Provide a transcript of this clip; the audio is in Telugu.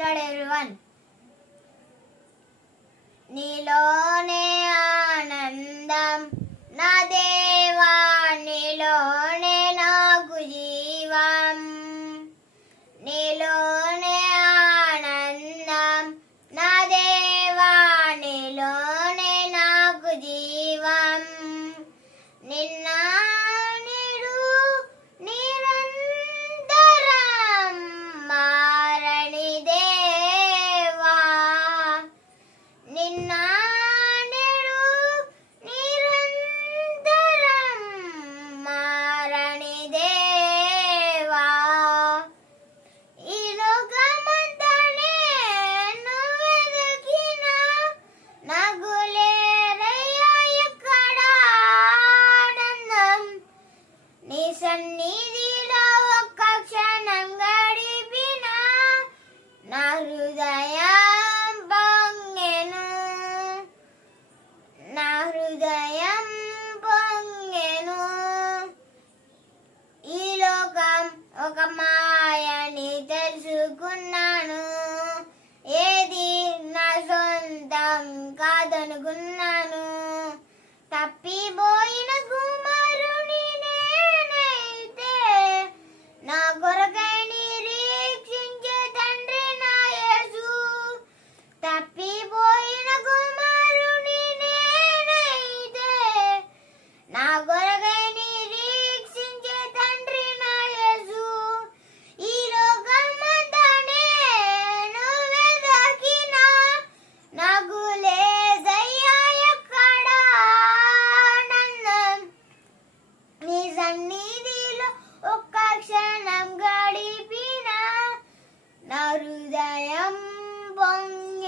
Lord everyone. నీలోనే ఆనందం నా దేవా, నీలోనే నాకు జీవం. నీలోనే ఆనందం నా దేవా, నీలోనే నాకు జీవం. నిన్న నేడు నిరంతరం మారని దేవా. నిన్న నేడు నిరంతరం మారని దేవా. ఈ లోకమంతనే నువ్వెదిగినా నాకు లేరయ్యా ఎక్కడ ఆనందం. నీ సన్నిధిలో ఒక్క క్షణం గడిపినా నా హృదయం పొంగెను. నా హృదయం పొంగెను. ఈ లోకం ఒక మాయని తెలుసుకున్నాను. ఏది నా సొంతం కాదనుకున్నాను. తప్పిపోయిన కుమారుని నేనైతే నా కొరకై నిరీక్షించే తండ్రి నా యేసు. తప్పిపోయిన కుమారుని నేనైతే నా కొరకై నిరీక్షించే తండ్రి నా యేసు. ఈ లోకమంతనే నువ్వెదిగినా నాకు లేదయ్యా ఎక్కడ ఆనందం. నీ సన్నిధిలో ఒక్క క్షణం గడిపినా నా హృదయం పొంగి